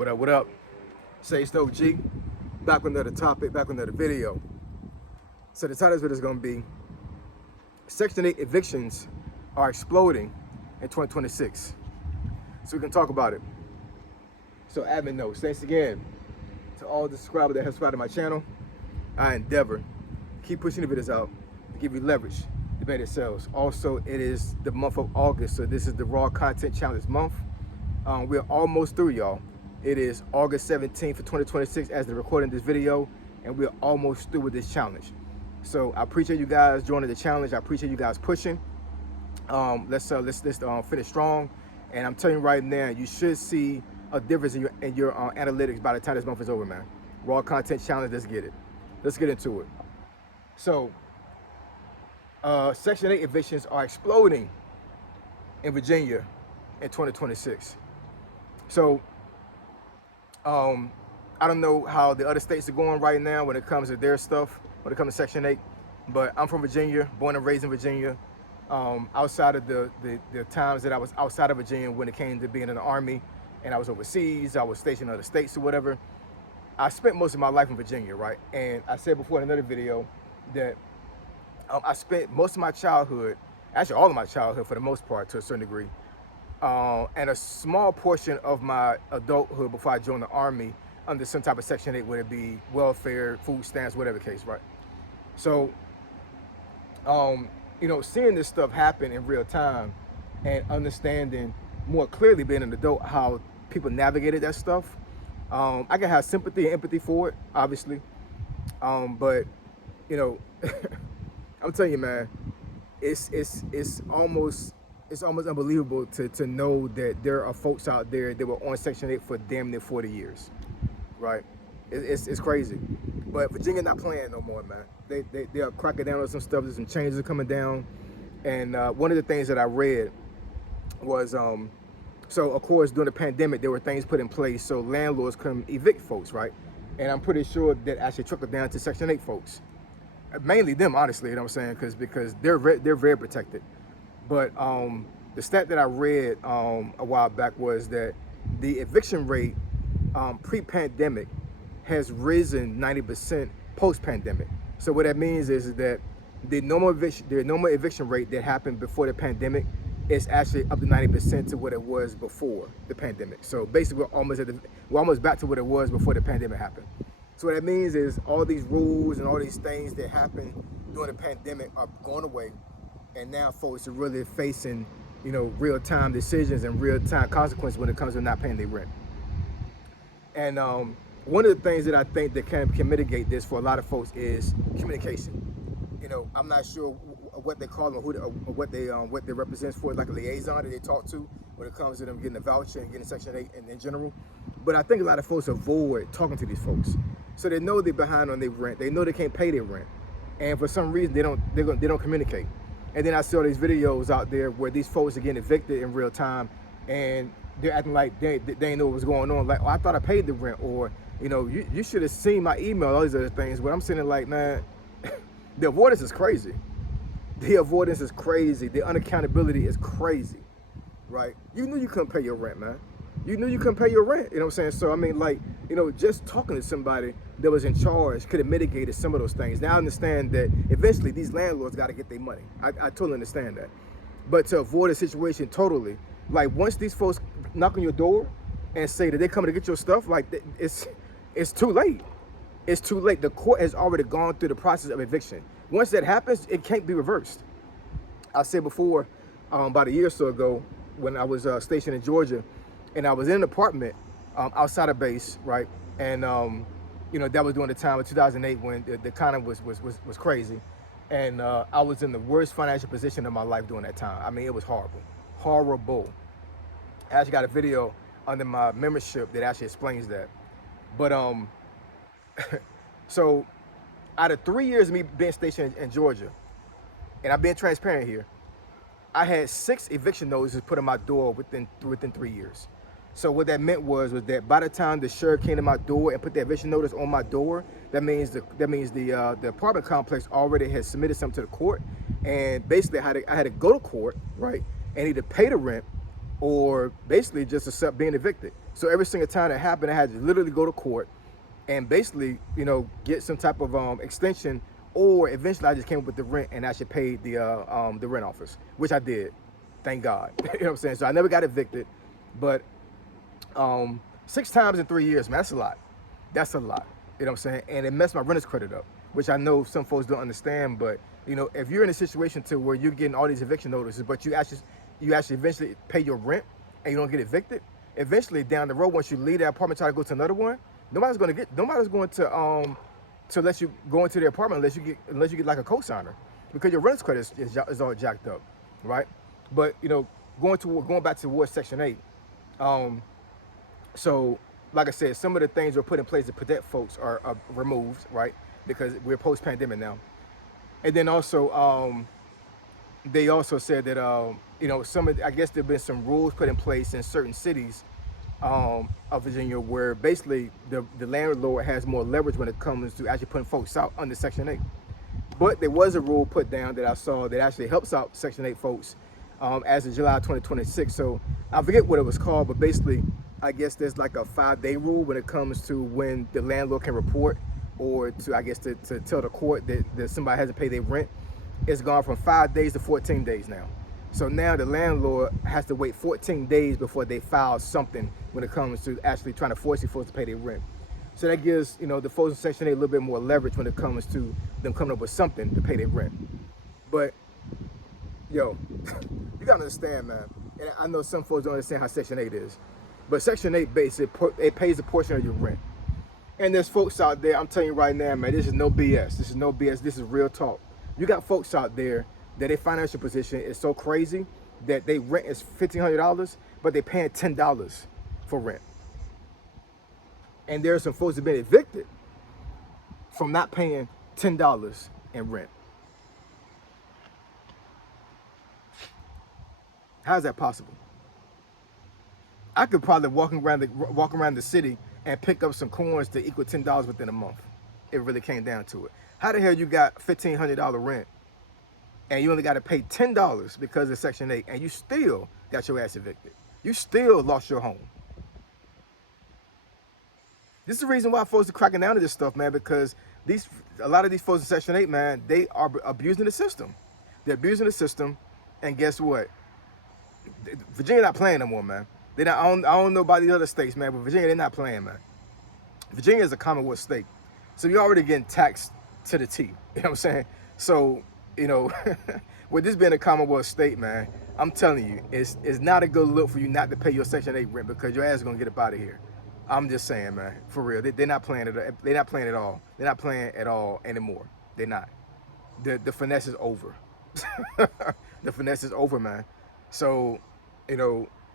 What up? Say Stoke G, back with another topic, back with another video. So the title of this video is going to be Section 8 evictions are exploding in 2026. So we can talk about it. So admin notes, thanks again to all the subscribers that have subscribed to my channel. I endeavor keep pushing the videos out to give you leverage to make it sales. Also, it is the month of August, so this is the Raw Content Challenge month. We're almost through, y'all. It is August 17th of 2026 as the recording this video, and we're almost through with this challenge. So I appreciate you guys joining the challenge. I appreciate you guys pushing. Let's finish strong. And I'm telling you right now, you should see a difference in your analytics by the time this month is over, man. Raw Content Challenge, let's get it. Let's get into it. So, Section 8 evictions are exploding in Virginia in 2026. So, I don't know how the other states are going right now when it comes to their stuff, when it comes to Section 8, but I'm from Virginia, born and raised in Virginia. Outside of the times that I was outside of Virginia when it came to being in the Army and I was overseas, I was stationed in other states or whatever, I spent most of my life in Virginia, right? And I said before in another video that I spent most of my childhood, actually all of my childhood for the most part to a certain degree, and a small portion of my adulthood before I joined the Army under some type of Section 8, whether it be welfare, food stamps, whatever the case, right? So, you know, seeing this stuff happen in real time and understanding more clearly being an adult how people navigated that stuff, I can have sympathy and empathy for it, obviously. But, you know, I'm telling you, man, it's almost unbelievable to know that there are folks out there that were on Section 8 for damn near 40 years, right? It's crazy. But Virginia not playing no more, man. They are cracking down on some stuff. There's some changes are coming down. And one of the things that I read was, so of course, during the pandemic, there were things put in place so landlords couldn't evict folks, right? And I'm pretty sure that actually trickled down to Section 8 folks. Mainly them, honestly, you know what I'm saying? Because they're very protected. But the stat that I read a while back was that the eviction rate pre-pandemic has risen 90% post-pandemic. So what that means is that the normal eviction rate that happened before the pandemic is actually up to 90% to what it was before the pandemic. So basically, we're almost back to what it was before the pandemic happened. So what that means is all these rules and all these things that happened during the pandemic are going away. And now folks are really facing, you know, real-time decisions and real-time consequences when it comes to not paying their rent. And one of the things that I think that can mitigate this for a lot of folks is communication. You know, I'm not sure what they call them, what they represent for, like a liaison that they talk to when it comes to them getting a voucher and getting Section 8 in general. But I think a lot of folks avoid talking to these folks. So they know they're behind on their rent. They know they can't pay their rent. And for some reason, they don't communicate. And then I saw these videos out there where these folks are getting evicted in real time and they're acting like they didn't know what was going on. Like, oh, I thought I paid the rent, or, you know, you should have seen my email, all these other things. But I'm sitting like, man, the avoidance is crazy. The avoidance is crazy. The unaccountability is crazy, right? You knew you couldn't pay your rent, man. You knew you couldn't pay your rent, you know what I'm saying? So, I mean, like, you know, just talking to somebody that was in charge could have mitigated some of those things. Now I understand that eventually these landlords got to get their money. I totally understand that. But to avoid a situation totally, like once these folks knock on your door and say that they're coming to get your stuff, like it's too late. It's too late. The court has already gone through the process of eviction. Once that happens, it can't be reversed. I said before, about a year or so ago, when I was stationed in Georgia, and I was in an apartment outside of base, right? And you know, that was during the time of 2008 when the economy was crazy, and I was in the worst financial position of my life during that time. I mean, it was horrible, horrible. I actually got a video under my membership that actually explains that. But so out of 3 years of me being stationed in Georgia, and I'm being transparent here, I had 6 eviction notices put on my door within 3 years. So what that meant was that by the time the sheriff came to my door and put the eviction notice on my door, that means the apartment complex already had submitted something to the court, and basically I had to go to court, right, and either pay the rent or basically just accept being evicted. So every single time that happened, I had to literally go to court and basically, get some type of extension, or eventually I just came up with the rent and actually paid the rent office, which I did, thank God. You know what I'm saying? So I never got evicted, but 6 times in 3 years, man, that's a lot. That's a lot. You know what I'm saying? And it messed my renter's credit up, which I know some folks don't understand. But if you're in a situation to where you're getting all these eviction notices, but you actually eventually pay your rent and you don't get evicted, eventually down the road, once you leave that apartment, try to go to another one, nobody's going to let you go into the apartment unless you get like a cosigner, because your renter's credit is all jacked up, right? But going back towards Section 8, so like I said, some of the things were put in place to protect folks are removed, right? Because we're post-pandemic now. And then also, they also said that I guess there've been some rules put in place in certain cities of Virginia, where basically the landlord has more leverage when it comes to actually putting folks out under Section 8. But there was a rule put down that I saw that actually helps out Section 8 folks as of July 2026. So I forget what it was called, but basically, I guess there's like a 5-day rule when it comes to when the landlord can report, or to tell the court that somebody hasn't paid their rent. It's gone from 5 days to 14 days now. So now the landlord has to wait 14 days before they file something when it comes to actually trying to force you folks to pay their rent. So that gives the folks in Section 8 a little bit more leverage when it comes to them coming up with something to pay their rent. But you gotta understand, man. And I know some folks don't understand how Section 8 is, but Section 8 basically it pays a portion of your rent. And there's folks out there, I'm telling you right now, man, this is no BS. This is no BS. This is real talk. You got folks out there that their financial position is so crazy that they rent is $1,500, but they're paying $10 for rent. And there's some folks that have been evicted from not paying $10 in rent. How is that possible? I could probably walk around the city and pick up some coins to equal $10 within a month. It really came down to it. How the hell you got $1,500 rent and you only got to pay $10 because of Section 8, and you still got your ass evicted? You still lost your home. This is the reason why folks are cracking down to this stuff, man, because a lot of these folks in Section 8, man, they are abusing the system. They're abusing the system, and guess what? Virginia not playing no more, man. I don't know about the other states, man, but Virginia, they're not playing, man. Virginia is a Commonwealth state, so you're already getting taxed to the T. You know what I'm saying? So, with this being a Commonwealth state, man, I'm telling you, it's not a good look for you not to pay your Section 8 rent, because your ass is gonna get up out of here. I'm just saying, man, for real. They're not playing it. They're not playing at all. They're not playing at all anymore. They're not. The finesse is over. The finesse is over, man. So,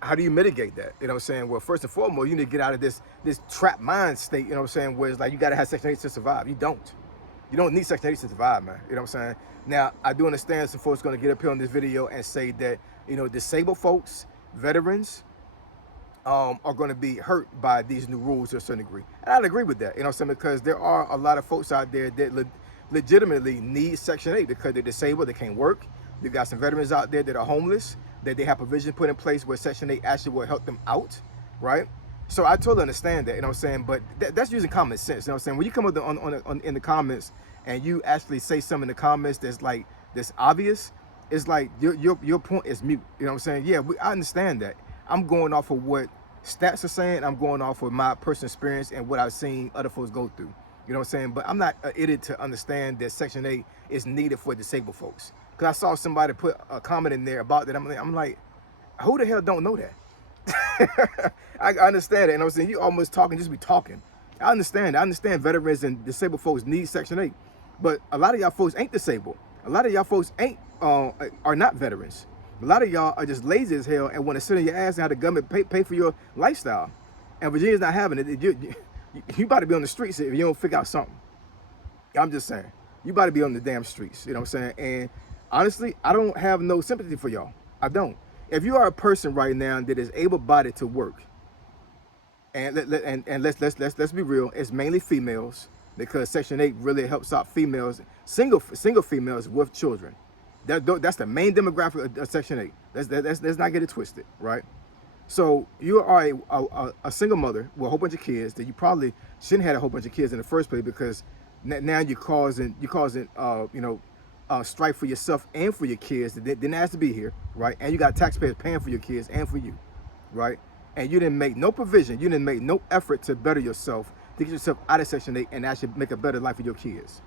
how do you mitigate that? You know what I'm saying? Well, first and foremost, you need to get out of this trap mind state, you know what I'm saying, where it's like you got to have Section 8 to survive. You don't. You don't need Section 8 to survive, man. You know what I'm saying? Now, I do understand some folks going to get up here on this video and say that, disabled folks, veterans, are going to be hurt by these new rules to a certain degree. And I'd agree with that, you know what I'm saying, because there are a lot of folks out there that legitimately need Section 8 because they're disabled, they can't work. You've got some veterans out there that are homeless, that they have provision put in place where Section 8 actually will help them out, right? So I totally understand that, you know what I'm saying, but that's using common sense, you know what I'm saying? When you come up in the comments and you actually say something in the comments that's obvious, it's like your point is mute, you know what I'm saying? Yeah, I understand that. I'm going off of what stats are saying. I'm going off of my personal experience and what I've seen other folks go through. You know what I'm saying? But I'm not an idiot to understand that Section 8 is needed for disabled folks. Because I saw somebody put a comment in there about that. I'm like, who the hell don't know that? I understand it. You know what I'm saying? You almost talking, just be talking. I understand. I understand veterans and disabled folks need Section 8. But a lot of y'all folks ain't disabled. A lot of y'all folks are not veterans. A lot of y'all are just lazy as hell and want to sit on your ass and have the government pay for your lifestyle. And Virginia's not having it. You about to be on the streets if you don't figure out something. I'm just saying. You about to be on the damn streets. You know what I'm saying? And honestly, I don't have no sympathy for y'all. I don't. If you are a person right now that is able-bodied to work, and let's be real, it's mainly females, because Section 8 really helps out females, single females with children. That's the main demographic of Section 8. Let's not get it twisted, right? So you are a single mother with a whole bunch of kids that you probably shouldn't have a whole bunch of kids in the first place, because now you're causing strife for yourself and for your kids that didn't ask to be here, right? And you got taxpayers paying for your kids and for you, right? And you didn't make no provision, you didn't make no effort to better yourself, to get yourself out of Section 8 and actually make a better life for your kids.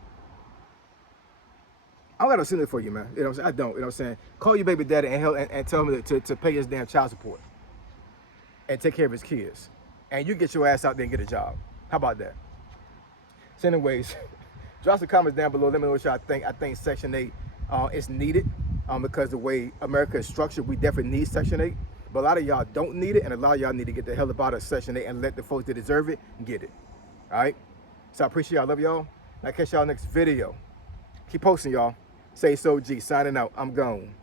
I don't got no sympathy for you, man. You know what I'm saying? I don't. You know what I'm saying? Call your baby daddy and help and tell him to pay his damn child support and take care of his kids. And you get your ass out there and get a job. How about that? So anyways, drop some comments down below. Let me know what y'all think. I think Section 8 is needed because the way America is structured, we definitely need Section 8. But a lot of y'all don't need it, and a lot of y'all need to get the hell up out of Section 8 and let the folks that deserve it get it. All right? So I appreciate y'all. Love y'all. I'll catch y'all next video. Keep posting, y'all. Say so, G. Signing out. I'm gone.